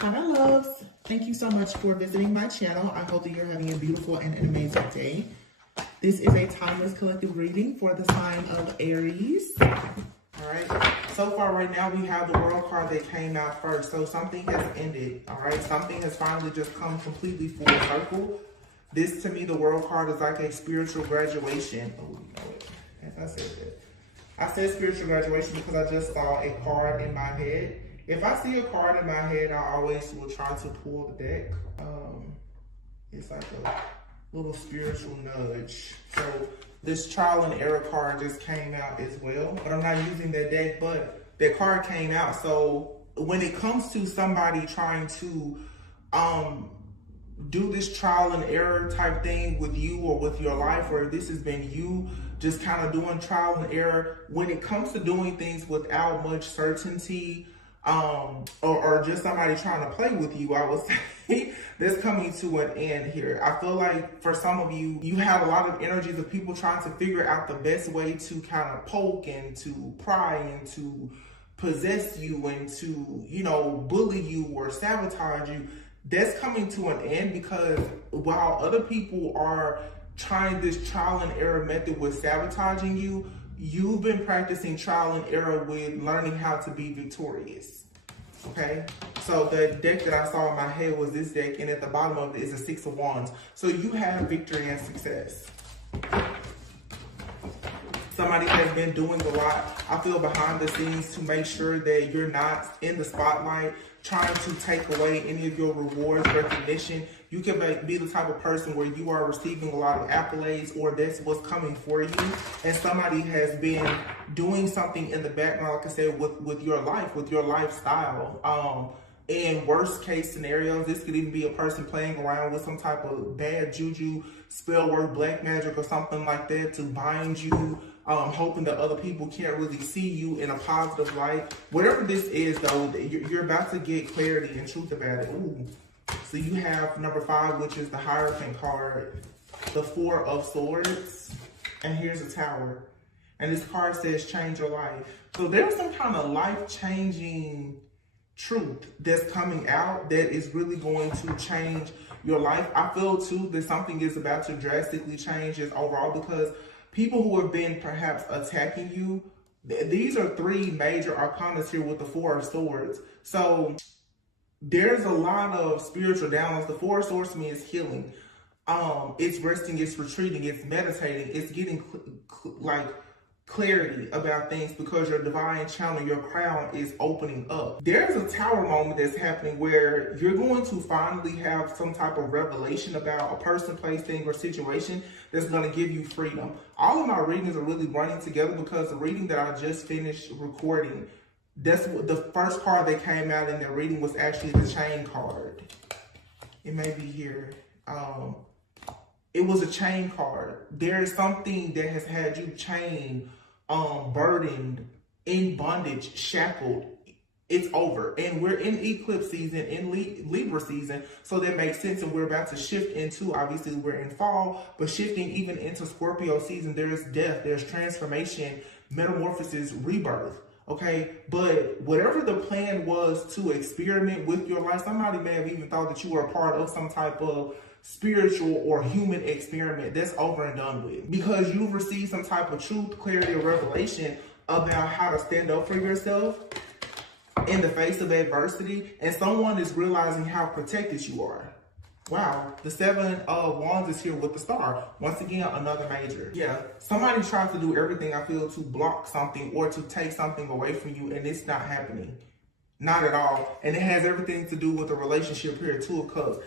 Hi, my loves. Thank you so much for visiting my channel. I hope that you're having a beautiful and an amazing day. This is a timeless collective reading for the sign of Aries. All right. So far right now, we have the World card that came out first. So something has ended. All right. Something has finally just come completely full circle. This, to me, the World card is like a spiritual graduation. Oh, you know it. As I said that. I said spiritual graduation because I just saw a card in my head. If I see a card in my head, I always will try to pull the deck. It's like a little spiritual nudge. So this trial and error card just came out as well, but I'm not using that deck, but that card came out. So when it comes to somebody trying to do this trial and error type thing with you or with your life, or this has been you just kind of doing trial and error, when it comes to doing things without much certainty, or just somebody trying to play with you, I would say that's coming to an end here. I feel like for some of you, you have a lot of energies of people trying to figure out the best way to kind of poke and to pry and to possess you and to, you know, bully you or sabotage you. That's coming to an end because while other people are trying this trial and error method with sabotaging you, you've been practicing trial and error with learning how to be victorious, okay? So the deck that I saw in my head was this deck, and at the bottom of it is a Six of Wands. So you have victory and success. Somebody has been doing a lot, I feel, behind the scenes to make sure that you're not in the spotlight, trying to take away any of your rewards, recognition. You can be the type of person where you are receiving a lot of accolades, or that's what's coming for you. And somebody has been doing something in the background, like I said, with your life, with your lifestyle. In worst case scenarios, this could even be a person playing around with some type of bad juju, spell work, black magic, or something like that to bind you, hoping that other people can't really see you in a positive light. Whatever this is, though, you're about to get clarity and truth about it. Ooh. So you have number 5, which is the Hierophant card, the 4 of Swords, and here's a Tower. And this card says, change your life. So there's some kind of life-changing truth that's coming out that is really going to change your life. I feel, too, that something is about to drastically change this overall because people who have been perhaps attacking you, these are 3 major arcana here with the 4 of Swords. So there's a lot of spiritual downloads. The 4 of Swords to me is healing. It's resting, it's retreating, it's meditating, it's getting like clarity about things because your divine channel, your crown is opening up. There's a Tower moment that's happening where you're going to finally have some type of revelation about a person, place, thing, or situation that's going to give you freedom. All of my readings are really running together because the reading that I just finished recording, that's what the first card that came out in the reading was actually the Chain card. It may be here. It was a Chain card. There is something that has had you chained, burdened, in bondage, shackled. It's over. And we're in eclipse season, in Libra season, so that makes sense. And we're about to shift into, obviously we're in fall, but shifting even into Scorpio season. There's death, there's transformation, metamorphosis, rebirth. Okay, but whatever the plan was to experiment with your life, somebody may have even thought that you were a part of some type of spiritual or human experiment. That's over and done with because you've received some type of truth, clarity, or revelation about how to stand up for yourself in the face of adversity, and someone is realizing how protected you are. Wow, the 7 of Wands is here with the Star. Once again, another major. Yeah, somebody tries to do everything, I feel, to block something or to take something away from you, and it's not happening. Not at all. And it has everything to do with the relationship here, 2 of Cups.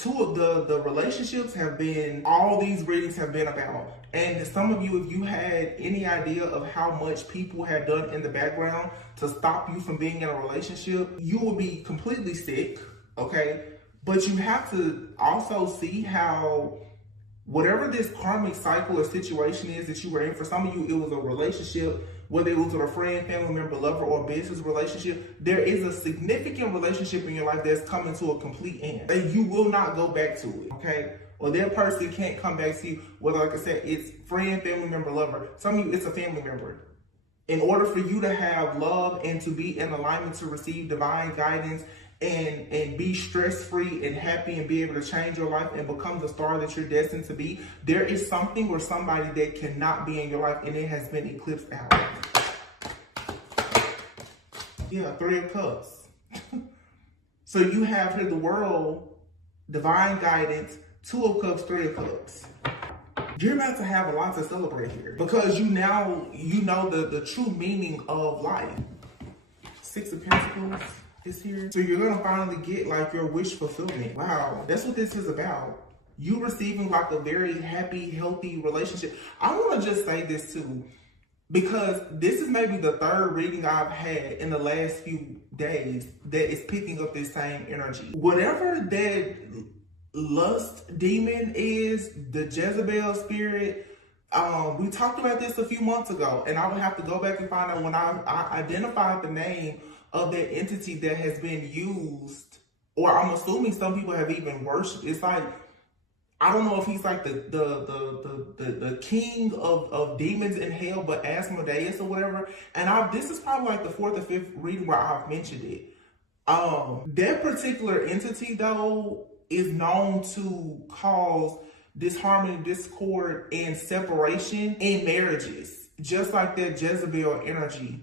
Two of the relationships have been, all these readings have been about. And some of you, if you had any idea of how much people have done in the background to stop you from being in a relationship, you will be completely sick, okay? But you have to also see how whatever this karmic cycle or situation is that you were in, for some of you, it was a relationship, whether it was with a friend, family member, lover, or business relationship, there is a significant relationship in your life that's coming to a complete end. And you will not go back to it, okay? Or that person can't come back to you, whether, like I said, it's friend, family member, lover. Some of you, it's a family member. In order for you to have love and to be in alignment to receive divine guidance and be stress-free and happy and be able to change your life and become the star that you're destined to be, there is something or somebody that cannot be in your life, and it has been eclipsed out. Yeah, 3 of Cups. So you have here the world, divine guidance, 2 of Cups, 3 of Cups. You're about to have a lot to celebrate here because you know the true meaning of life. 6 of Pentacles is here. So you're going to finally get like your wish fulfillment. Wow, that's what this is about. You receiving like a very happy, healthy relationship. I want to just say this too, because this is maybe the 3rd reading I've had in the last few days that is picking up this same energy. Whatever that lust demon is, the Jezebel spirit, we talked about this a few months ago, and I would have to go back and find out when I identified the name of that entity that has been used, or I'm assuming some people have even worshipped. It's like, I don't know if he's like the king of demons in hell, but Asmodeus or whatever. And this is probably like the 4th or 5th reading where I've mentioned it. That particular entity though is known to cause disharmony, discord, and separation in marriages, just like that Jezebel energy.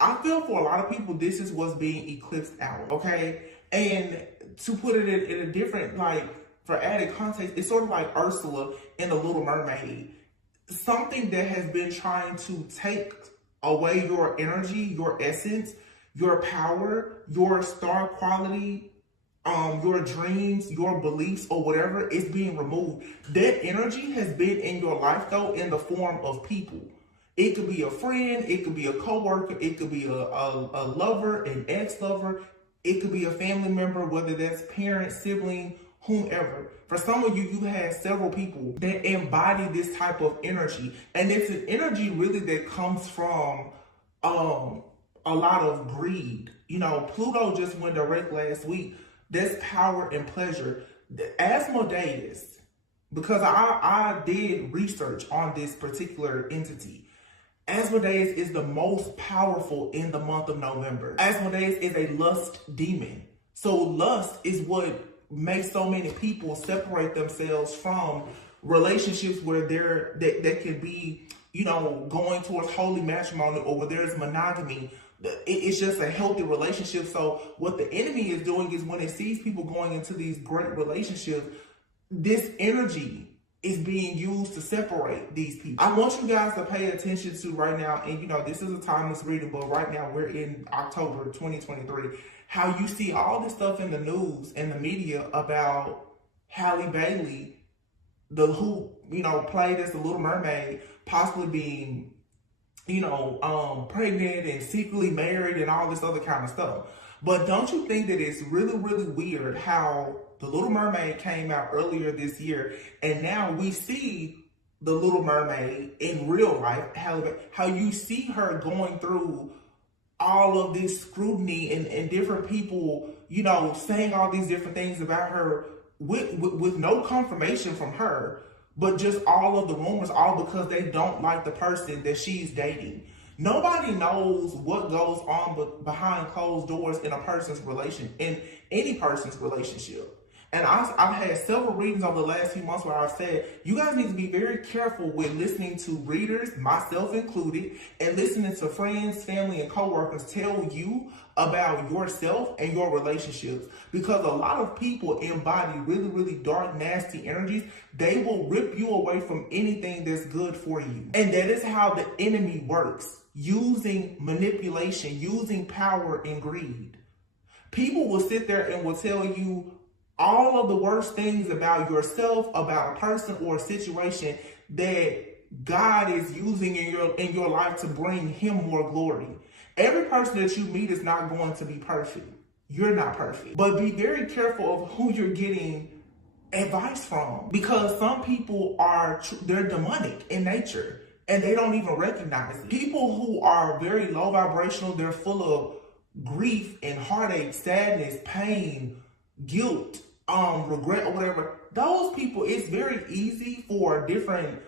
I feel for a lot of people, this is what's being eclipsed out, okay? And to put it in a different, like, for added context, it's sort of like Ursula in The Little Mermaid. Something that has been trying to take away your energy, your essence, your power, your star quality, your dreams, your beliefs, or whatever is being removed. That energy has been in your life though in the form of people. It could be a friend, it could be a coworker, it could be a lover, an ex-lover, it could be a family member, whether that's parent, sibling, whomever. For some of you, you have several people that embody this type of energy, and it's an energy really that comes from a lot of greed. You know, Pluto just went direct last week. That's power and pleasure. Asmodeus, because I did research on this particular entity. Asmodeus is the most powerful in the month of November. Asmodeus is a lust demon. So lust is what makes so many people separate themselves from relationships where that could be, you know, going towards holy matrimony, or where there's monogamy. It's just a healthy relationship. So what the enemy is doing is when it sees people going into these great relationships, this energy is being used to separate these people. I want you guys to pay attention to right now, and you know, this is a timeless reading, but right now we're in October 2023, how you see all this stuff in the news and the media about Halle Bailey, who, you know, played as the Little Mermaid, possibly being, you know, pregnant and secretly married and all this other kind of stuff. But don't you think that it's really, really weird how the Little Mermaid came out earlier this year, and now we see the Little Mermaid in real life, how you see her going through all of this scrutiny and different people, you know, saying all these different things about her with no confirmation from her, but just all of the rumors, all because they don't like the person that she's dating. Nobody knows what goes on behind closed doors in any person's relationship. And I've had several readings over the last few months where I've said, you guys need to be very careful with listening to readers, myself included, and listening to friends, family, and coworkers tell you about yourself and your relationships. Because a lot of people embody really, really dark, nasty energies. They will rip you away from anything that's good for you. And that is how the enemy works, using manipulation, using power and greed. People will sit there and will tell you all of the worst things about yourself, about a person or a situation that God is using in your life to bring him more glory. Every person that you meet is not going to be perfect. You're not perfect. But be very careful of who you're getting advice from, because some people they're demonic in nature and they don't even recognize it. People who are very low vibrational, they're full of grief and heartache, sadness, pain, guilt, regret, or whatever. Those people, it's very easy for different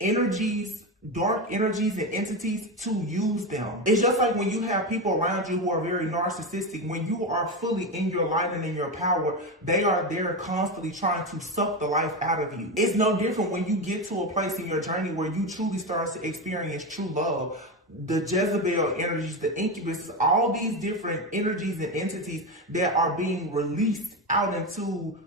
energies dark energies and entities to use them. It's just like when you have people around you who are very narcissistic. When you are fully in your light and in your power, they are there constantly trying to suck the life out of you. It's no different when you get to a place in your journey where you truly start to experience true love. The Jezebel energies, the incubus, all these different energies and entities that are being released out into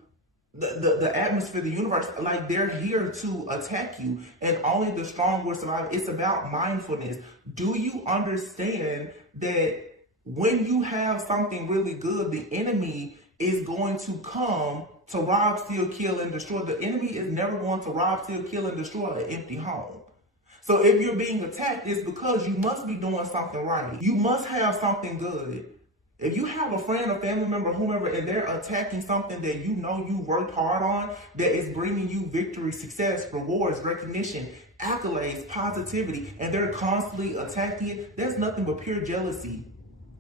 the atmosphere, the universe, like they're here to attack you, and only the strong will survive. It's about mindfulness. Do you understand that when you have something really good, the enemy is going to come to rob, steal, kill, and destroy? The enemy is never going to rob, steal, kill, and destroy an empty home. So if you're being attacked, it's because you must be doing something right. You must have something good. If you have a friend, a family member, whomever, and they're attacking something that you know you worked hard on, that is bringing you victory, success, rewards, recognition, accolades, positivity, and they're constantly attacking it, there's nothing but pure jealousy,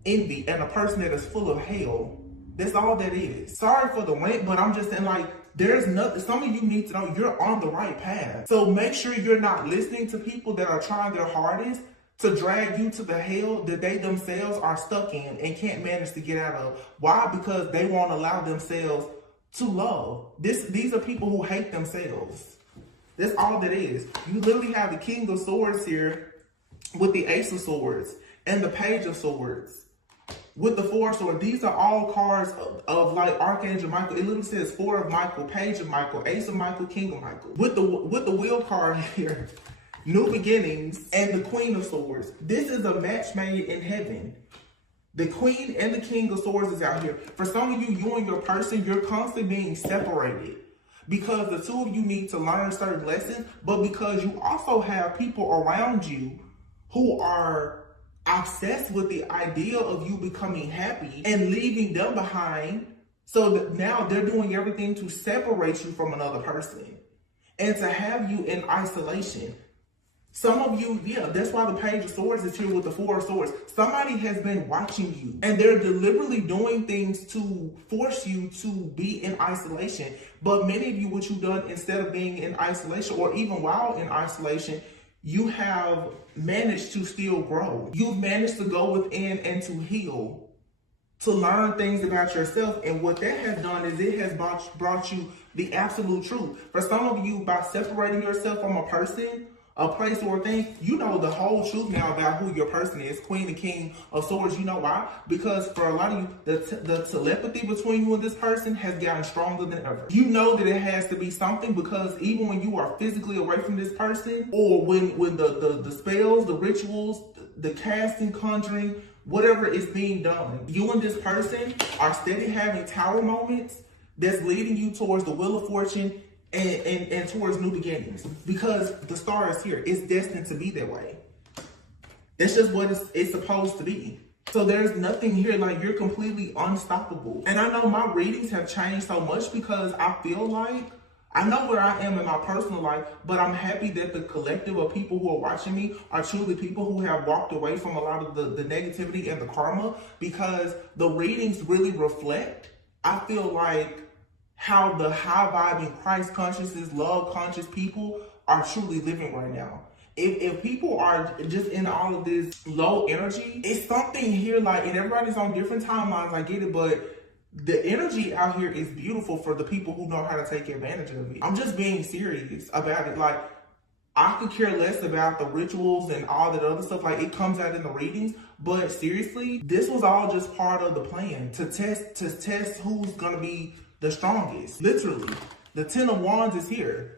envy, and a person that is full of hell. That's all that is. Sorry for the rant, but I'm just saying, like, there's nothing. Some of you need to know you're on the right path. So make sure you're not listening to people that are trying their hardest to drag you to the hell that they themselves are stuck in and can't manage to get out of. Why? Because they won't allow themselves to love. These are people who hate themselves. That's all that is. You literally have the King of Swords here with the Ace of Swords and the Page of Swords with the Four of Swords. These are all cards of like Archangel Michael. It literally says Four of Michael, Page of Michael, Ace of Michael, King of Michael. With the Wheel card here, New Beginnings, and the Queen of Swords. This is a match made in heaven. The Queen and the King of Swords is out here. For some of you and your person, you're constantly being separated because the two of you need to learn certain lessons, but because you also have people around you who are obsessed with the idea of you becoming happy and leaving them behind. So that now they're doing everything to separate you from another person and to have you in isolation. Some of you, yeah, that's why the Page of Swords is here with the Four of Swords. Somebody has been watching you and they're deliberately doing things to force you to be in isolation. But many of you, what you've done instead of being in isolation or even while in isolation, you have managed to still grow. You've managed to go within and to heal, to learn things about yourself. And what that has done is it has brought you the absolute truth. For some of you, by separating yourself from a person, a place or a thing, you know the whole truth now about who your person is, Queen and King of Swords. You know why? Because for a lot of you, the telepathy between you and this person has gotten stronger than ever. You know that it has to be something, because even when you are physically away from this person, or when the spells, the rituals, the casting, conjuring, whatever is being done, you and this person are steady having tower moments that's leading you towards the Wheel of Fortune and towards new beginnings, because the star is here. It's destined to be that way. That's just what it's supposed to be. So there's nothing here, like you're completely unstoppable. And I know my readings have changed so much because I feel like I know where I am in my personal life, but I'm happy that the collective of people who are watching me are truly people who have walked away from a lot of the negativity and the karma, because the readings really reflect, I feel like, how the high vibing Christ consciousness, love conscious people are truly living right now. If people are just in all of this low energy, it's something here, like, and everybody's on different timelines, I get it, but the energy out here is beautiful for the people who know how to take advantage of it. I'm just being serious about it. Like, I could care less about the rituals and all that other stuff. Like, it comes out in the readings, but seriously, this was all just part of the plan to test who's gonna be the strongest. Literally, the Ten of Wands is here.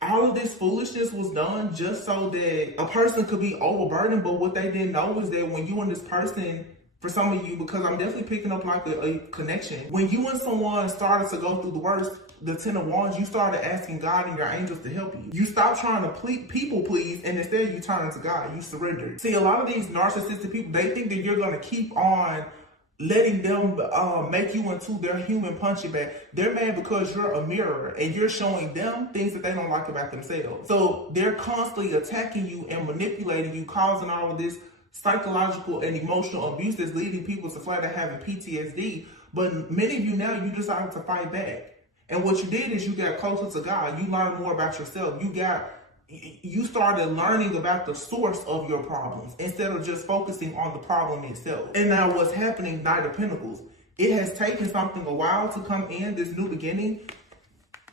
All of this foolishness was done just so that a person could be overburdened, but what they didn't know is that when you and this person, for some of you, because I'm definitely picking up like a connection, when you and someone started to go through the worst, the Ten of Wands, you started asking God and your angels to help you. You stopped trying to people please, and instead you turn to God. You surrendered. See, a lot of these narcissistic people, they think that you're going to keep on letting them make you into their human punching bag. They're mad because you're a mirror and you're showing them things that they don't like about themselves. So they're constantly attacking you and manipulating you, causing all of this psychological and emotional abuse that's leading people to flat out having PTSD. But many of you now, you decided to fight back. And what you did is you got closer to God. You learned more about yourself. you started learning about the source of your problems instead of just focusing on the problem itself. And now what's happening, Knight of Pentacles, it has taken something a while to come in, this new beginning,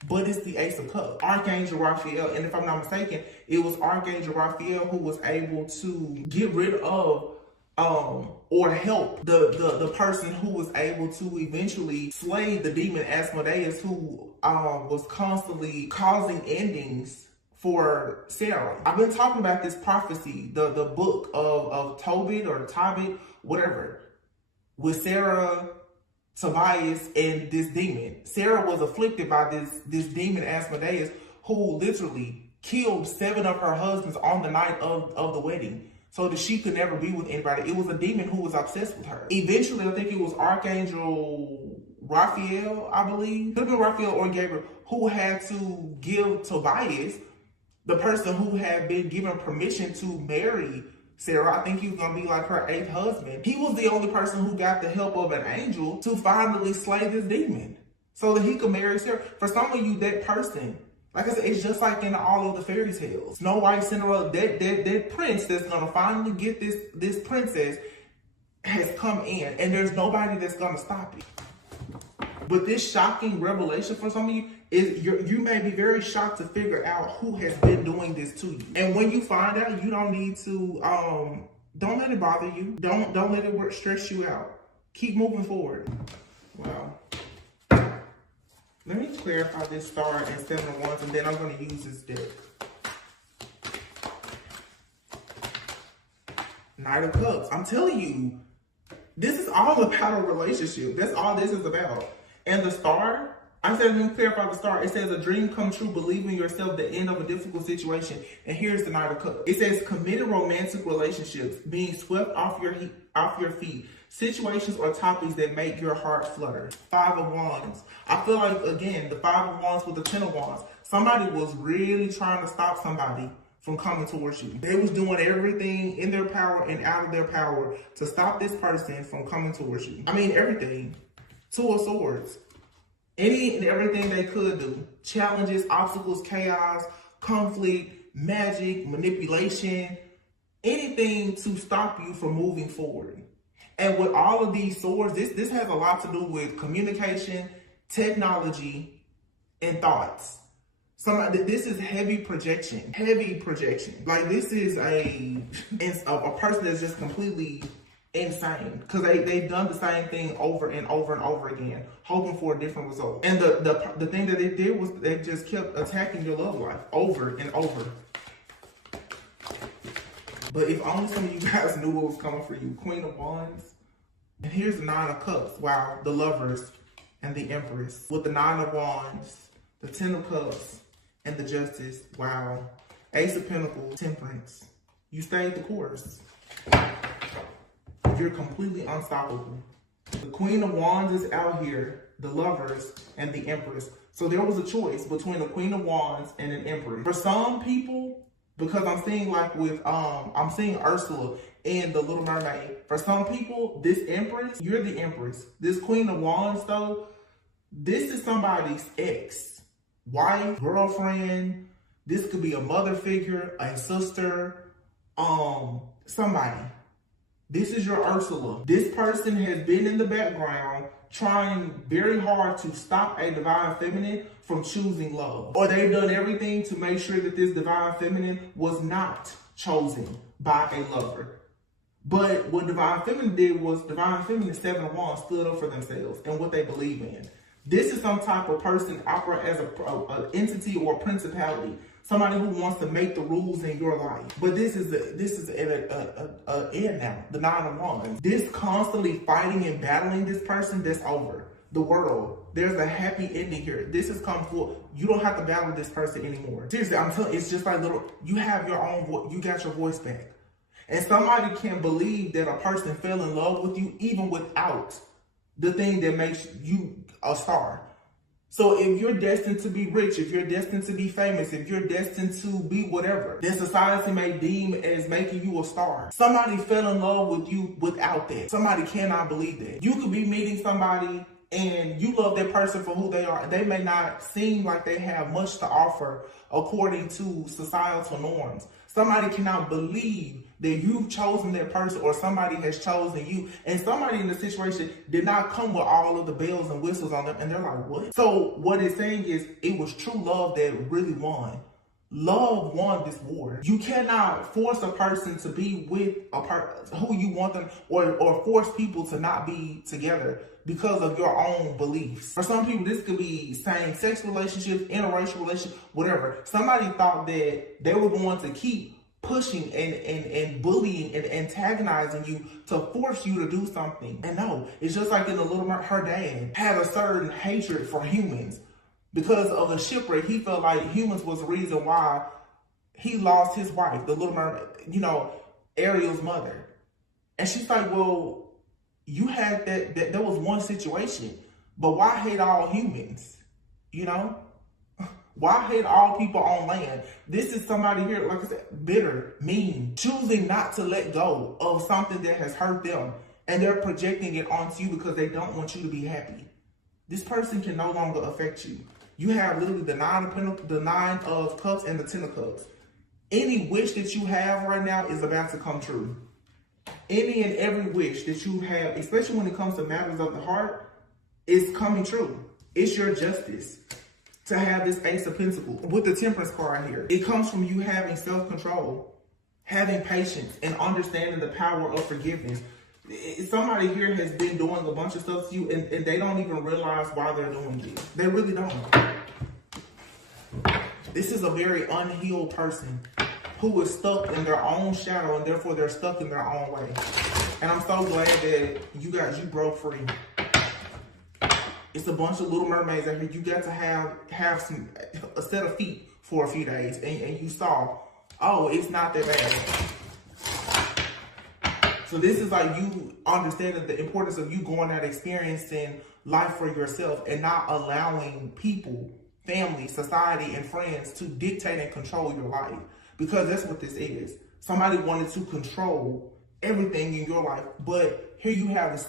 but it's the Ace of Cups, Archangel Raphael. And if I'm not mistaken, it was Archangel Raphael who was able to get rid of or help the person who was able to eventually slay the demon Asmodeus, who was constantly causing endings for Sarah. I've been talking about this prophecy, the book of Tobit or Tobit, whatever, with Sarah, Tobias, and this demon. Sarah was afflicted by this demon Asmodeus, who literally killed 7 of her husbands on the night of the wedding, so that she could never be with anybody. It was a demon who was obsessed with her. Eventually, I think it was Archangel Raphael, I believe, could have been Raphael or Gabriel, who had to give Tobias, the person who had been given permission to marry Sarah, I think he was going to be like her 8th husband. He was the only person who got the help of an angel to finally slay this demon so that he could marry Sarah. For some of you, that person, like I said, it's just like in all of the fairy tales. Snow White, Cinderella, that prince that's going to finally get this princess has come in, and there's nobody that's going to stop it. But this shocking revelation for some of you is you may be very shocked to figure out who has been doing this to you. And when you find out, you don't need to, don't let it bother you. Don't let it stress you out. Keep moving forward. Wow. Let me clarify this star and 7 of Wands, and then I'm going to use this deck. Knight of Cups. I'm telling you, this is all about a relationship. That's all this is about. And the star, I said, let me clarify the star. It says a dream come true, believe in yourself, the end of a difficult situation. And here's the Knight of Cups. It says committed romantic relationships, being swept off your feet, situations or topics that make your heart flutter. 5 of Wands. I feel like, again, the 5 of Wands with the 10 of Wands. Somebody was really trying to stop somebody from coming towards you. They was doing everything in their power and out of their power to stop this person from coming towards you. I mean, everything. 2 of Swords. Any and everything they could do. Challenges, obstacles, chaos, conflict, magic, manipulation, anything to stop you from moving forward. And with all of these swords, this has a lot to do with communication, technology, and thoughts. This is heavy projection. Like, this is a person that's just completely insane, because they've done the same thing over and over and over again, hoping for a different result. And the thing that they did was they just kept attacking your love life over and over. But if only some of you guys knew what was coming for you. Queen of Wands. And here's the 9 of Cups. Wow. The Lovers and the Empress. With the 9 of Wands, the 10 of Cups, and the Justice. Wow. Ace of Pentacles, Temperance. You stayed the course. You're completely unstoppable. The Queen of Wands is out here, the Lovers, and the Empress. So there was a choice between the Queen of Wands and an Empress. For some people, because I'm seeing like with, I'm seeing Ursula in The Little Mermaid. For some people, this Empress, you're the Empress. This Queen of Wands though, this is somebody's ex, wife, girlfriend. This could be a mother figure, a sister, somebody. This is your Ursula. This person has been in the background trying very hard to stop a divine feminine from choosing love. Or they've done everything to make sure that this divine feminine was not chosen by a lover. But what divine feminine did was divine feminine 7 of Wands stood up for themselves and what they believe in. This is some type of person operate as an entity or a principality. Somebody who wants to make the rules in your life. But this is an end now. The 9 of Wands. This constantly fighting and battling this person, that's over. The world. There's a happy ending here. This has come full. You don't have to battle this person anymore. Seriously, I'm telling you, it's just like you have your own voice. You got your voice back. And somebody can believe that a person fell in love with you even without the thing that makes you a star. So if you're destined to be rich, if you're destined to be famous, if you're destined to be whatever, then society may deem as making you a star. Somebody fell in love with you without that. Somebody cannot believe that. You could be meeting somebody and you love that person for who they are. They may not seem like they have much to offer according to societal norms. Somebody cannot believe that you've chosen that person, or somebody has chosen you, and somebody in the situation did not come with all of the bells and whistles on them, and they're like, what? So what it's saying is, it was true love that really won. Love won this war. You cannot force a person to be with a person who you want them, or force people to not be together because of your own beliefs. For some people, this could be same-sex relationships, interracial relationships, whatever. Somebody thought that they were going to keep pushing and bullying and antagonizing you to force you to do something. And no, it's just like in The Little Mermaid, her dad had a certain hatred for humans. Because of a shipwreck, he felt like humans was the reason why he lost his wife, the Little Mermaid, Ariel's mother. And she's like, well, you had that was one situation, but why hate all humans? Why hate all people on land? This is somebody here, like I said, bitter, mean, choosing not to let go of something that has hurt them, and they're projecting it onto you because they don't want you to be happy. This person can no longer affect you. You have literally the nine of cups and the 10 of cups. Any wish that you have right now is about to come true. Any and every wish that you have, especially when it comes to matters of the heart, is coming true. It's your justice to have this Ace of Pentacles. With the Temperance card here, it comes from you having self-control, having patience, and understanding the power of forgiveness. Somebody here has been doing a bunch of stuff to you, and they don't even realize why they're doing it. They really don't. This is a very unhealed person who is stuck in their own shadow, and therefore they're stuck in their own way. And I'm so glad that you broke free. It's a bunch of little mermaids out here. You got to have a set of feet for a few days, and you saw, oh, it's not that bad. So this is like you understanding the importance of you going out experiencing life for yourself and not allowing people, family, society, and friends to dictate and control your life. Because that's what this is. Somebody wanted to control everything in your life, but here you have this,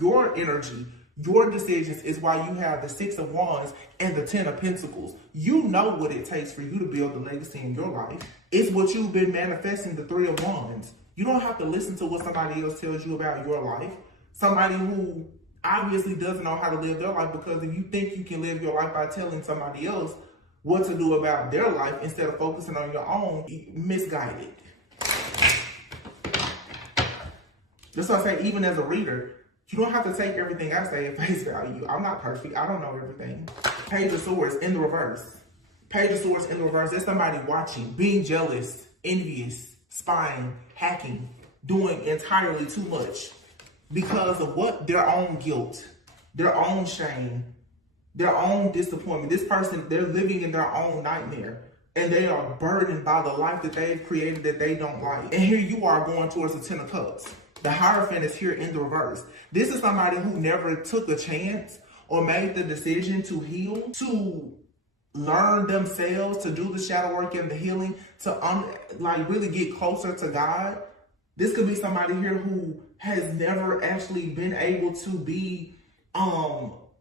your energy, your decisions is why you have the 6 of Wands and the 10 of Pentacles. You know what it takes for you to build the legacy in your life. It's what you've been manifesting, the 3 of Wands. You don't have to listen to what somebody else tells you about your life. Somebody who obviously doesn't know how to live their life, because if you think you can live your life by telling somebody else what to do about their life instead of focusing on your own, misguided. That's why I say, even as a reader, you don't have to take everything I say at face value. I'm not perfect. I don't know everything. Page of Swords in the reverse. Page of Swords in the reverse. There's somebody watching, being jealous, envious, spying, hacking, doing entirely too much because of what? Their own guilt, their own shame, their own disappointment. This person, they're living in their own nightmare, and they are burdened by the life that they've created that they don't like. And here you are going towards the 10 of Cups. The Hierophant is here in the reverse. This is somebody who never took a chance or made the decision to heal, to learn themselves, to do the shadow work and the healing, to really get closer to God. This could be somebody here who has never actually been able to be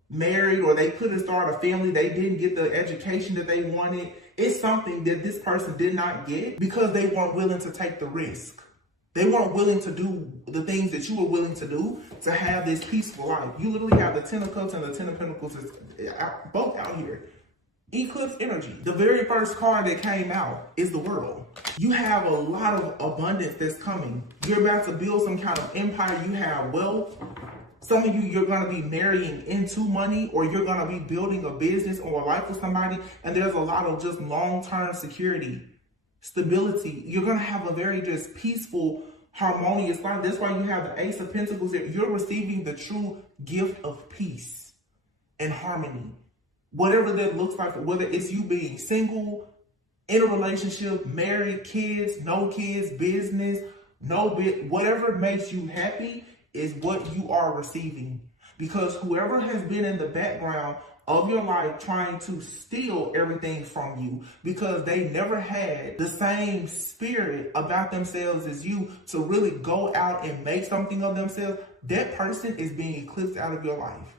married, or they couldn't start a family. They didn't get the education that they wanted. It's something that this person did not get because they weren't willing to take the risk. They weren't willing to do the things that you were willing to do to have this peaceful life. You literally have the 10 of Cups and the 10 of Pentacles both out here. Eclipse energy. The very first card that came out is the World. You have a lot of abundance that's coming. You're about to build some kind of empire. You have wealth. Some of you, you're going to be marrying into money, or you're going to be building a business or a life with somebody. And there's a lot of just long-term security, stability. You're going to have a very just peaceful, harmonious life. That's why you have the Ace of Pentacles here. You're receiving the true gift of peace and harmony. Whatever that looks like, whether it's you being single, in a relationship, married, kids, no kids, business, whatever makes you happy is what you are receiving. Because whoever has been in the background of your life trying to steal everything from you, because they never had the same spirit about themselves as you to really go out and make something of themselves, that person is being eclipsed out of your life.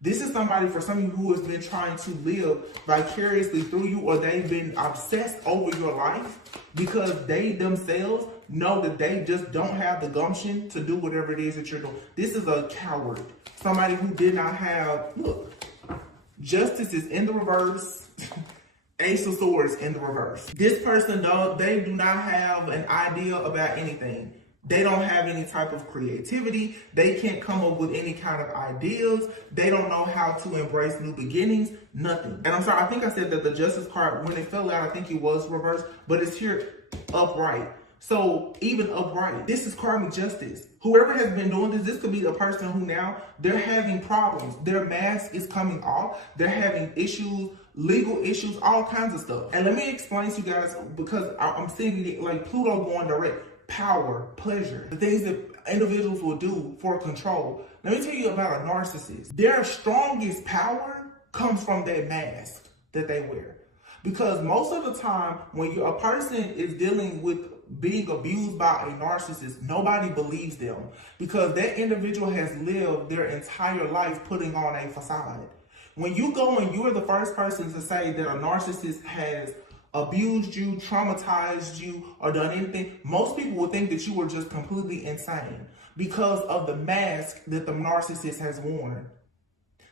This is somebody, for some of you, who has been trying to live vicariously through you, or they've been obsessed over your life because they themselves know that they just don't have the gumption to do whatever it is that you're doing. This is a coward. Somebody who did not have, look, justice is in the reverse. Ace of Swords in the reverse. This person, though, they do not have an idea about anything. They don't have any type of creativity. They can't come up with any kind of ideas. They don't know how to embrace new beginnings. Nothing. And I'm sorry, I think I said that the Justice card, when it fell out, I think it was reversed, but it's here upright. So even upright, this is karmic justice. Whoever has been doing this could be a person who now they're having problems. Their mask is coming off. They're having issues, legal issues, all kinds of stuff. And let me explain to you guys, because I'm seeing it like Pluto going direct. Power, pleasure, the things that individuals will do for control. Let me tell you about a narcissist. Their strongest power comes from that mask that they wear. Because most of the time, when a person is dealing with being abused by a narcissist, nobody believes them, because that individual has lived their entire life putting on a facade. When you go and you're the first person to say that a narcissist has abused you, traumatized you, or done anything, most people would think that you were just completely insane because of the mask that the narcissist has worn.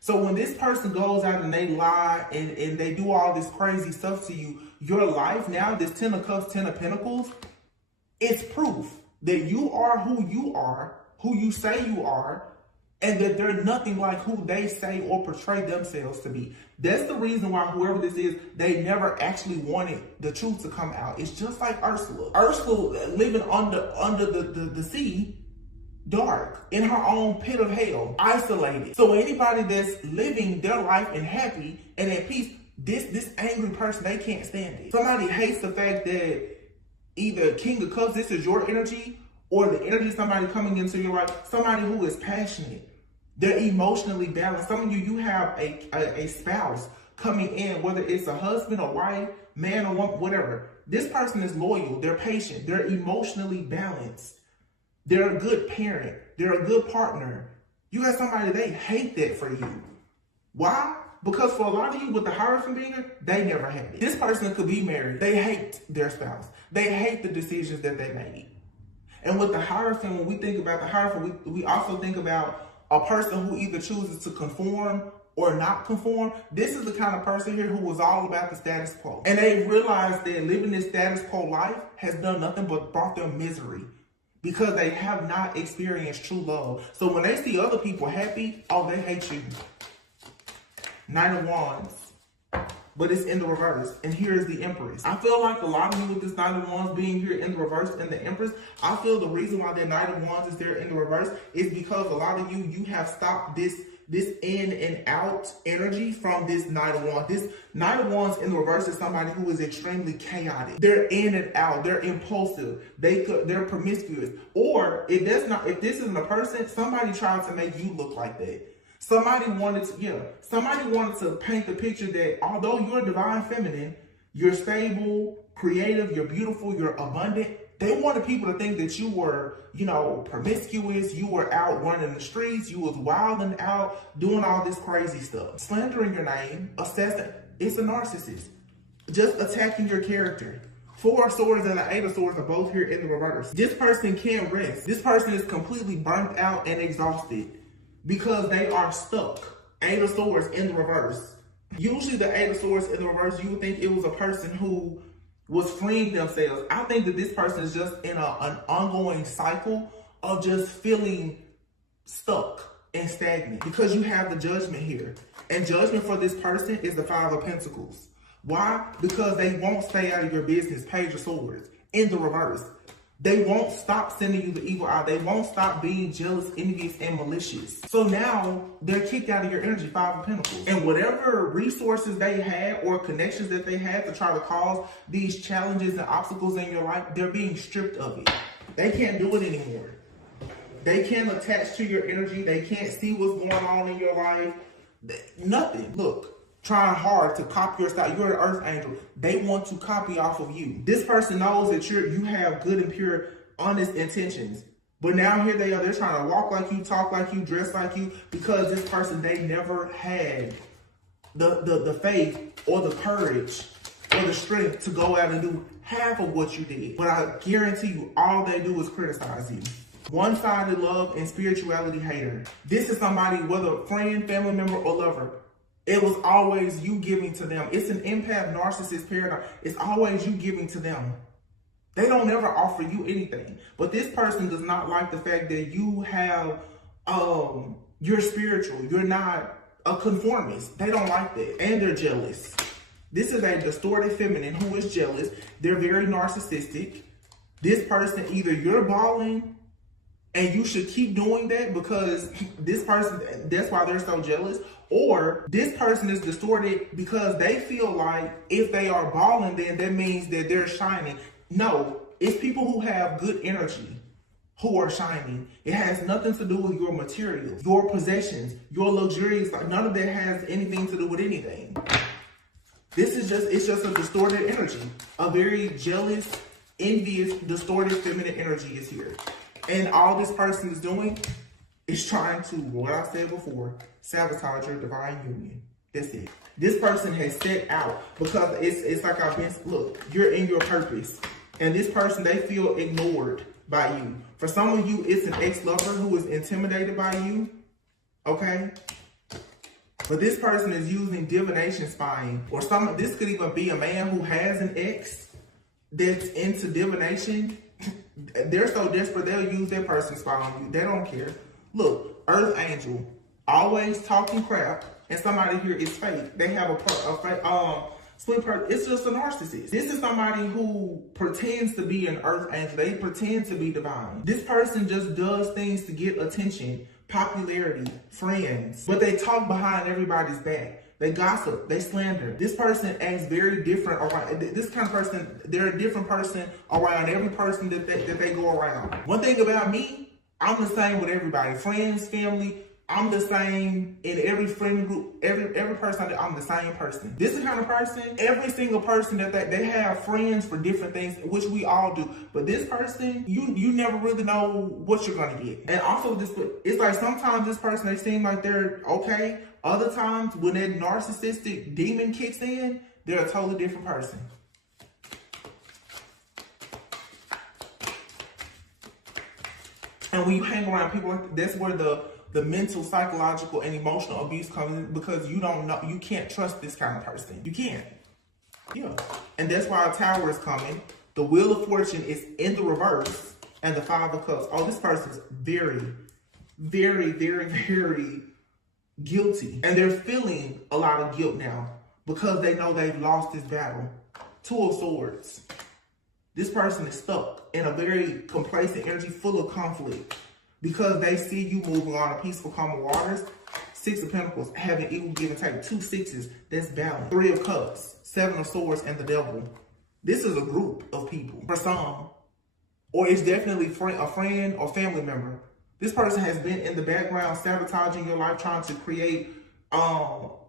So when this person goes out and they lie and they do all this crazy stuff to you, your life now, this 10 of Cups, 10 of Pentacles, it's proof that you are, who you say you are, and that they're nothing like who they say or portray themselves to be. That's the reason why whoever this is, they never actually wanted the truth to come out. It's just like Ursula. Ursula living under the sea, dark, in her own pit of hell, isolated. So anybody that's living their life and happy and at peace, this angry person, they can't stand it. Somebody hates the fact that either King of Cups, this is your energy, or the energy of somebody coming into your life, somebody who is passionate. They're emotionally balanced. Some of you have a spouse coming in, whether it's a husband, a wife, man or woman, whatever. This person is loyal. They're patient. They're emotionally balanced. They're a good parent. They're a good partner. You got somebody, they hate that for you. Why? Because for a lot of you with the Hierophant being here, they never had it. This person could be married. They hate their spouse. They hate the decisions that they made. And with the Hierophant, when we think about the Hierophant, we also think about a person who either chooses to conform or not conform. This is the kind of person here who was all about the status quo. And they realized that living this status quo life has done nothing but brought them misery, because they have not experienced true love. So when they see other people happy, oh, they hate you. Knight of Wands. But it's in the reverse. And here is the Empress. I feel like a lot of you with this Knight of Wands being here in the reverse and the Empress, I feel the reason why the Knight of Wands is there in the reverse is because a lot of you have stopped this in and out energy from this Knight of Wands. This Knight of Wands in the reverse is somebody who is extremely chaotic. They're in and out. They're impulsive. They're promiscuous. Or if this isn't a person, somebody tried to make you look like that. Somebody wanted to paint the picture that although you're divine feminine, you're stable, creative, you're beautiful, you're abundant. They wanted people to think that you were, promiscuous, you were out running the streets, you was wilding out, doing all this crazy stuff. Slandering your name, assessing, it's a narcissist. Just attacking your character. 4 of Swords and the 8 of Swords are both here in the reverse. This person can't rest. This person is completely burnt out and exhausted, because they are stuck. 8 of Swords in the reverse. Usually the 8 of Swords in the reverse, you would think it was a person who was freeing themselves. I think that this person is just in an ongoing cycle of just feeling stuck and stagnant, because you have the Judgment here. And Judgment for this person is the 5 of Pentacles. Why? Because they won't stay out of your business. Page of Swords in the reverse. They won't stop sending you the evil eye. They won't stop being jealous, envious, and malicious. So now they're kicked out of your energy, 5 of Pentacles. And whatever resources they had or connections that they had to try to cause these challenges and obstacles in your life, they're being stripped of it. They can't do it anymore. They can't attach to your energy. They can't see what's going on in your life. Nothing. Look. Trying hard to copy your style. You're an earth angel. They want to copy off of you. This person knows that you have good and pure, honest intentions. But now here they are, they're trying to walk like you, talk like you, dress like you, because this person, they never had the faith or the courage or the strength to go out and do half of what you did. But I guarantee you, all they do is criticize you. One-sided love and spirituality hater. This is somebody, whether friend, family member, or lover, it was always you giving to them. It's an empath narcissist paradigm. It's always you giving to them. They don't ever offer you anything. But this person does not like the fact that you have, you're spiritual. You're not a conformist. They don't like that. And they're jealous. This is a distorted feminine who is jealous. They're very narcissistic. This person, either you're balling and you should keep doing that because this person, that's why they're so jealous. Or this person is distorted because they feel like if they are balling, then that means that they're shining. No, it's people who have good energy who are shining. It has nothing to do with your materials, your possessions, your luxurious. None of that has anything to do with anything. This is it's just a distorted energy. A very jealous, envious, distorted feminine energy is here. And all this person is doing is trying to, what I said before, sabotage your divine union. That's it. This person has set out because it's like I've been, look, you're in your purpose. And this person, they feel ignored by you. For some of you, it's an ex-lover who is intimidated by you, okay? But this person is using divination spying. Or this could even be a man who has an ex that's into divination. They're so desperate, they'll use that person spy on you. They don't care. Look, Earth Angel, always talking crap, and somebody here is fake. They have a fake, split person. It's just a narcissist. This is somebody who pretends to be an Earth Angel. They pretend to be divine. This person just does things to get attention, popularity, friends, but they talk behind everybody's back. They gossip, they slander. This person acts very different around. This kind of person, they're a different person around every person that they go around. One thing about me, I'm the same with everybody. Friends, family, I'm the same in every friend group, every person, I'm the same person. This is the kind of person, every single person that they have friends for different things, which we all do. But this person, you never really know what you're gonna get. And also it's like sometimes this person, they seem like they're okay. Other times when that narcissistic demon kicks in, they're a totally different person. And when you hang around people, that's where the mental, psychological, and emotional abuse comes in, because you don't know, you can't trust this kind of person. You can't. Yeah. And that's why a Tower is coming. The Wheel of Fortune is in the reverse, and the Five of Cups. Oh, this person's very, very, very, very guilty. And they're feeling a lot of guilt now because they know they've lost this battle. Two of Swords. This person is stuck in a very complacent energy full of conflict because they see you moving on a peaceful, calm waters. Six of Pentacles, having equal give and take. 2 6s, that's balance. 3 of Cups, 7 of Swords, and the Devil. This is a group of people for some, or it's definitely a friend or family member. This person has been in the background sabotaging your life, trying to create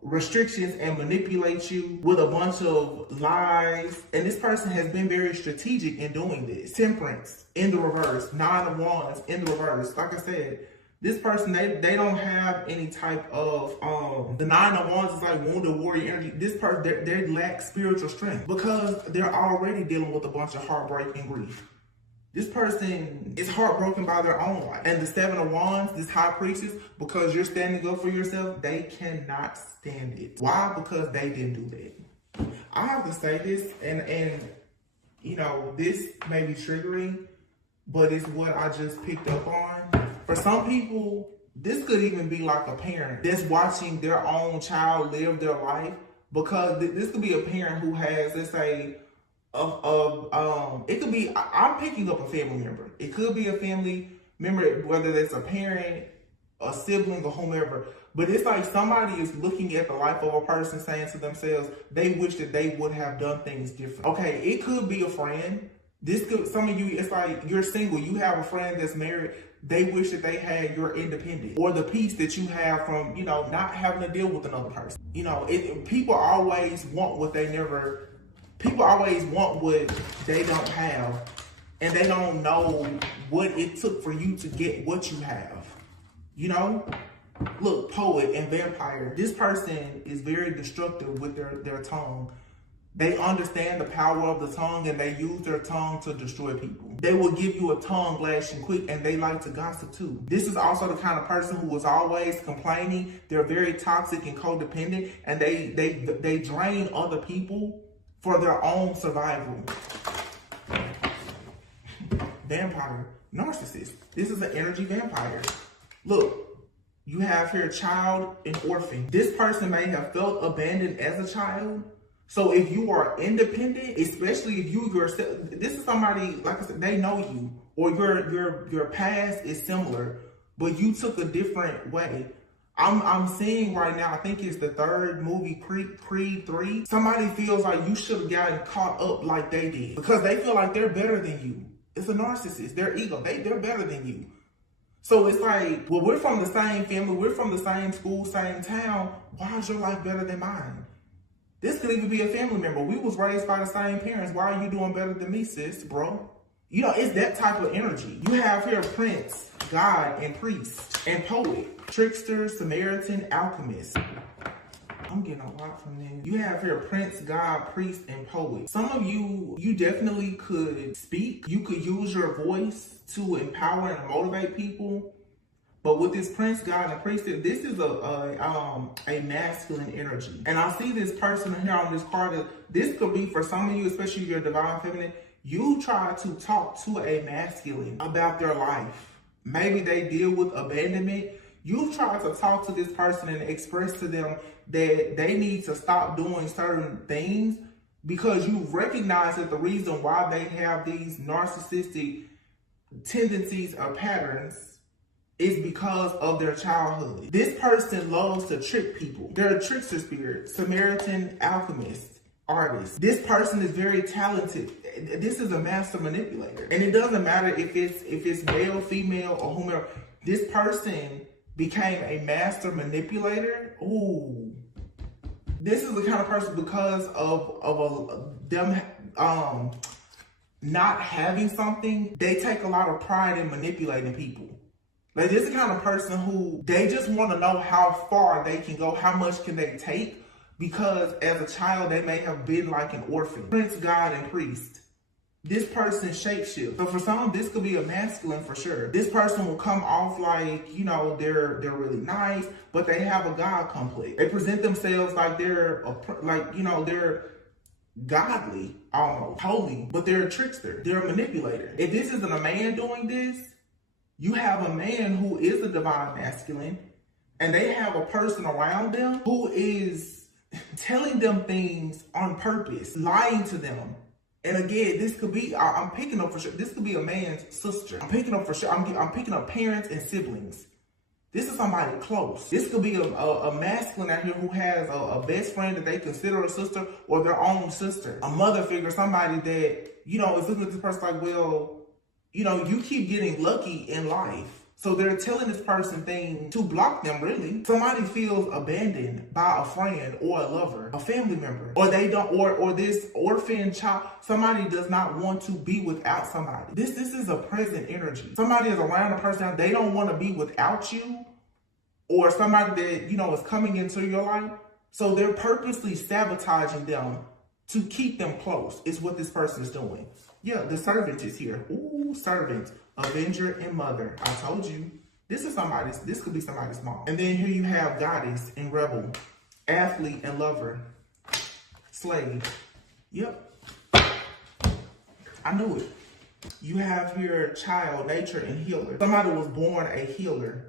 restrictions and manipulate you with a bunch of lies. And this person has been very strategic in doing this. Temperance in the reverse, 9 of Wands in the reverse. Like I said, this person, they don't have any type of, the 9 of Wands is like wounded warrior energy. This person, they lack spiritual strength because they're already dealing with a bunch of heartbreak and grief. This person is heartbroken by their own life. And the 7 of Wands, this High Priestess, because you're standing up for yourself, they cannot stand it. Why? Because they didn't do that. I have to say this, and you know, this may be triggering, but it's what I just picked up on. For some people, this could even be like a parent that's watching their own child live their life, because this could be a parent who has, let's say, it could be, I'm picking up a family member. It could be a family member, whether it's a parent, a sibling, or whomever. But it's like somebody is looking at the life of a person saying to themselves, they wish that they would have done things different. Okay, it could be a friend. This could, some of you, it's like you're single, you have a friend that's married, they wish that they had your independence or the peace that you have from, you know, not having to deal with another person. You know, people always want what they never, people always want what they don't have. and they don't know what it took for you to get what you have. You know? Look, poet and vampire. This person is very destructive with their tongue. They understand the power of the tongue and they use their tongue to destroy people. They will give you a tongue lashing quick, and they like to gossip too. This is also the kind of person who is always complaining. They're very toxic and codependent, and they drain other people for their own survival. Vampire, narcissist. This is an energy vampire. Look, you have here child and orphan. This person may have felt abandoned as a child. So if you are independent, especially if you yourself, this is somebody, like I said, they know you, or your past is similar, but you took a different way. I'm seeing right now, I think it's the third movie, Creed 3. Somebody feels like you should have gotten caught up like they did because they feel like they're better than you. It's a narcissist, their ego, they're better than you. So it's like, well, we're from the same family, we're from the same school, same town. Why is your life better than mine? This could even be a family member. We was raised by the same parents. Why are you doing better than me, sis, bro? You know, it's that type of energy. You have here prince, god, and priest, and poet, trickster, Samaritan, alchemist. I'm getting a lot from this. You have here prince, god, priest, and poet. Some of you definitely could speak. You could use your voice to empower and motivate people. But with this prince, god, and priest, this is a masculine energy. And I see this person here on this card. This could be for some of you, especially your divine feminine. You try to talk to a masculine about their life. Maybe they deal with abandonment. You try to talk to this person and express to them that they need to stop doing certain things because you recognize that the reason why they have these narcissistic tendencies or patterns is because of their childhood. This person loves to trick people. They're a trickster spirit, Samaritan, alchemist, artist. This person is very talented. This is a master manipulator. And it doesn't matter if it's male, female, or whomever. This person became a master manipulator. Ooh. This is the kind of person, because of them not having something, they take a lot of pride in manipulating people. Like, this is the kind of person who, they just want to know how far they can go, how much can they take, because as a child, they may have been like an orphan. Prince, god, and priest. This person shapeshifts. So for some, this could be a masculine for sure. This person will come off like, you know, they're really nice, but they have a god complex. They present themselves like they're godly, almost holy, but they're a trickster. They're a manipulator. If this isn't a man doing this, you have a man who is a divine masculine, and they have a person around them who is telling them things on purpose, lying to them. And again, this could be, I'm picking up for sure, this could be a man's sister. I'm picking up for sure, I'm picking up parents and siblings. This is somebody close. This could be a masculine out here who has a best friend that they consider a sister, or their own sister. A mother figure, somebody that, you know, is looking at this person like, well, you know, you keep getting lucky in life. So they're telling this person things to block them, really. Somebody feels abandoned by a friend or a lover, a family member, or they don't, or this orphan child. Somebody does not want to be without somebody. This is a present energy. Somebody is around a person, they don't want to be without you, or somebody that, you know, is coming into your life. So they're purposely sabotaging them to keep them close, is what this person is doing. Yeah, the servant is here. Ooh, servant, avenger, and mother. I told you, this could be somebody's mom. And then here you have goddess and rebel, athlete and lover, slave. Yep, I knew it. You have here child, nature, and healer. Somebody was born a healer.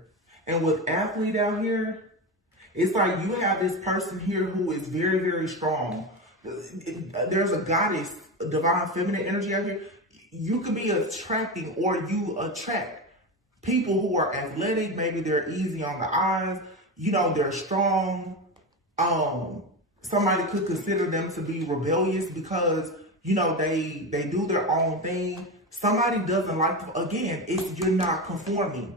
And with athlete out here, it's like you have this person here who is very, very strong. There's a goddess, divine feminine energy out here. You could be attracting, or you attract people who are athletic. Maybe they're easy on the eyes. You know, they're strong. Somebody could consider them to be rebellious because, you know, they do their own thing. Somebody doesn't like, again, you're not conforming.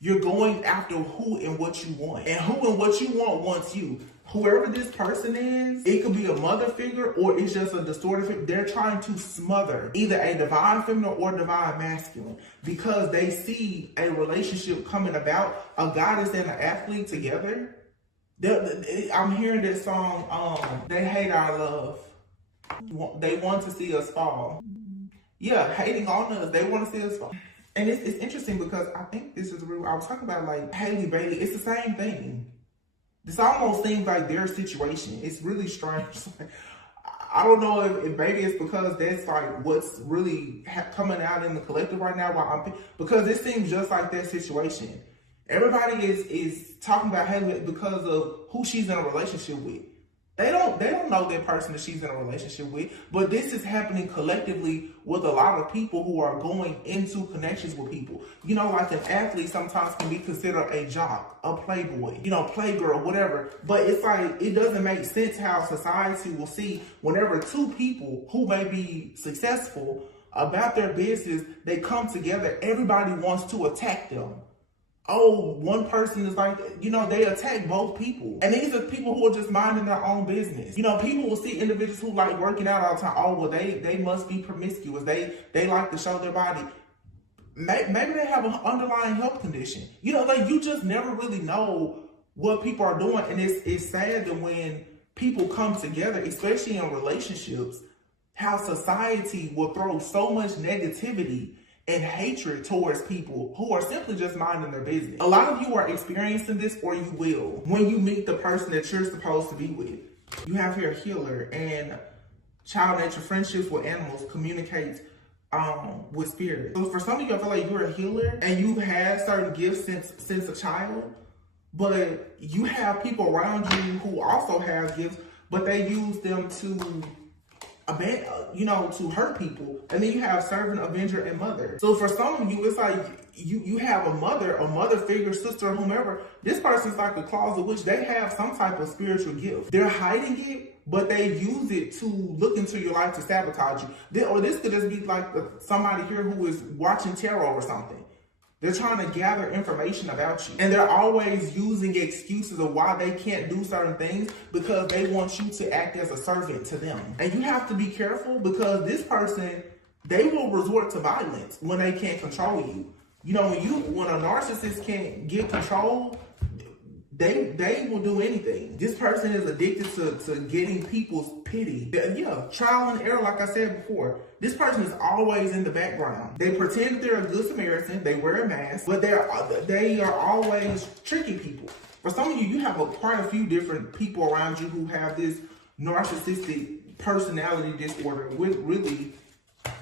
You're going after who and what you want. And who and what you want wants you. whoever this person is, it could be a mother figure or it's just a distorted figure. They're trying to smother either a divine feminine or divine masculine because they see a relationship coming about, a goddess and an athlete together. I'm hearing this song, They Hate Our Love. They want to see us fall. Yeah, hating on us. They want to see us fall. And it's interesting because I think this is real. I was talking about like Haley Bailey. It's the same thing. This almost seems like their situation. It's really strange. I don't know if maybe it's because that's like what's really coming out in the collective right now. Because it seems just like their situation. Everybody is talking about Haley because of who she's in a relationship with. They don't know that person that she's in a relationship with, but this is happening collectively with a lot of people who are going into connections with people. You know, like an athlete sometimes can be considered a jock, a playboy, you know, playgirl, whatever. But it's like, it doesn't make sense how society will see whenever two people who may be successful about their business, they come together, everybody wants to attack them. Oh, one person is like, you know, they attack both people. And these are people who are just minding their own business. You know, people will see individuals who like working out all the time. Oh, well, they must be promiscuous. They like to show their body. Maybe they have an underlying health condition. You know, like you just never really know what people are doing. And it's sad that when people come together, especially in relationships, how society will throw so much negativity and hatred towards people who are simply just minding their business. A lot of you are experiencing this, or you will, when you meet the person that you're supposed to be with. You have here a healer, and child nature friendships with animals communicates with spirit. So for some of you, I feel like you're a healer and you've had certain gifts since a child, but you have people around you who also have gifts, but they use them to to hurt people. And then you have servant, avenger, and mother. So for some of you, it's like you have a mother figure, sister, whomever. This person's like a closet witch. They have some type of spiritual gift. They're hiding it, but they use it to look into your life to sabotage you. Or this could just be like somebody here who is watching tarot or something. They're trying to gather information about you. And they're always using excuses of why they can't do certain things because they want you to act as a servant to them. And you have to be careful because this person, they will resort to violence when they can't control you. You know, when a narcissist can't get control, they will do anything. This person is addicted to getting people's pity. Yeah, trial and error, like I said before. This person is always in the background. They pretend that they're a good Samaritan. They wear a mask, but they are always tricking people. For some of you, you have quite a few different people around you who have this narcissistic personality disorder. Really,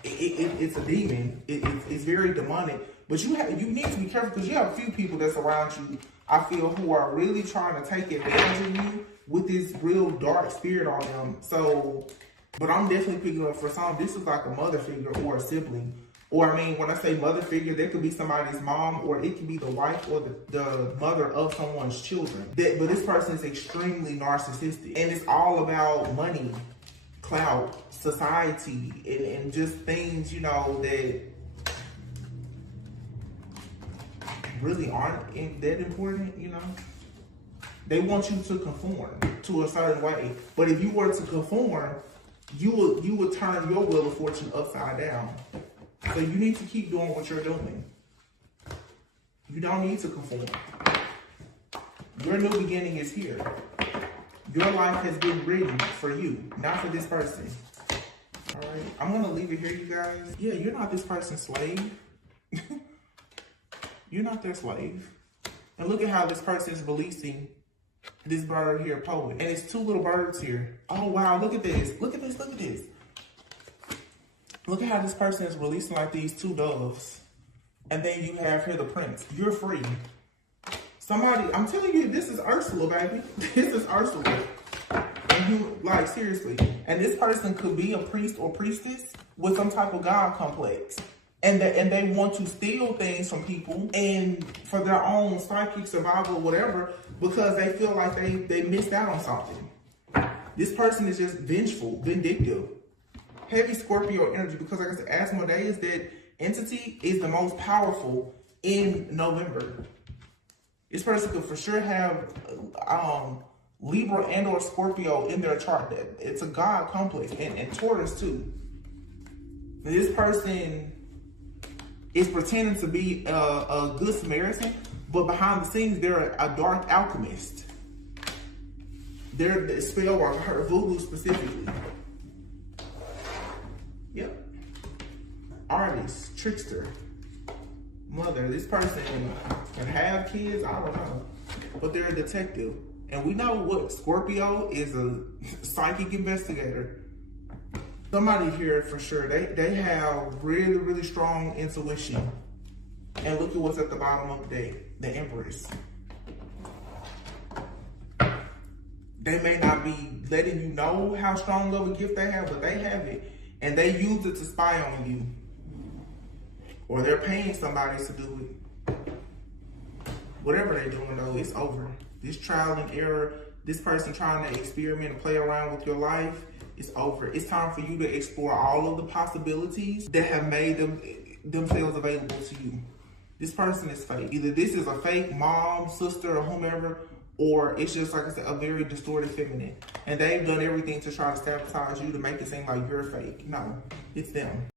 it's a demon. It's very demonic. But you need to be careful because you have a few people that's around you, I feel, who are really trying to take advantage of you with this real dark spirit on them. So, but I'm definitely picking up for some, this is like a mother figure or a sibling. Or I mean, when I say mother figure, that could be somebody's mom, or it could be the wife or the mother of someone's children. But this person is extremely narcissistic. And it's all about money, clout, society, and just things, you know, that really aren't that important, you know. They want you to conform to a certain way. But if you were to conform, you would turn your wheel of fortune upside down. So you need to keep doing what you're doing. You don't need to conform. Your new beginning is here. Your life has been written for you, not for this person. All right, I'm gonna leave it here, you guys. Yeah, you're not this person's slave. You're not their slave. And look at how this person is releasing this bird here, poet. And it's two little birds here. Oh, wow, look at this. Look at this, look at this. Look at how this person is releasing like these two doves. And then you have here the prince. You're free. Somebody, I'm telling you, this is Ursula, baby. This is Ursula. And you, like, seriously. And this person could be a priest or priestess with some type of God complex. And they want to steal things from people and for their own psychic survival or whatever, because they feel like they missed out on something. This person is just vengeful, vindictive. Heavy Scorpio energy, because like I said, Asmodeus, that entity is the most powerful in November. This person could for sure have Libra and or Scorpio in their chart. It's a God complex, and Taurus too. This person is pretending to be a good Samaritan, but behind the scenes, they're a dark alchemist. They're the spell worker, voodoo specifically. Yep. Artist, trickster, mother. This person can have kids, I don't know, but they're a detective. And we know what Scorpio is, a psychic investigator. Somebody here for sure, they have really, really strong intuition. And look at what's at the bottom of the deck, the Empress. They may not be letting you know how strong of a gift they have, but they have it. And they use it to spy on you. Or they're paying somebody to do it. Whatever they're doing though, it's over. This trial and error, this person trying to experiment and play around with your life, it's over. It's time for you to explore all of the possibilities that have made themselves available to you. This person is fake. Either this is a fake mom, sister, or whomever, or it's just, like I said, a very distorted feminine. And they've done everything to try to sabotage you to make it seem like you're fake. No, it's them.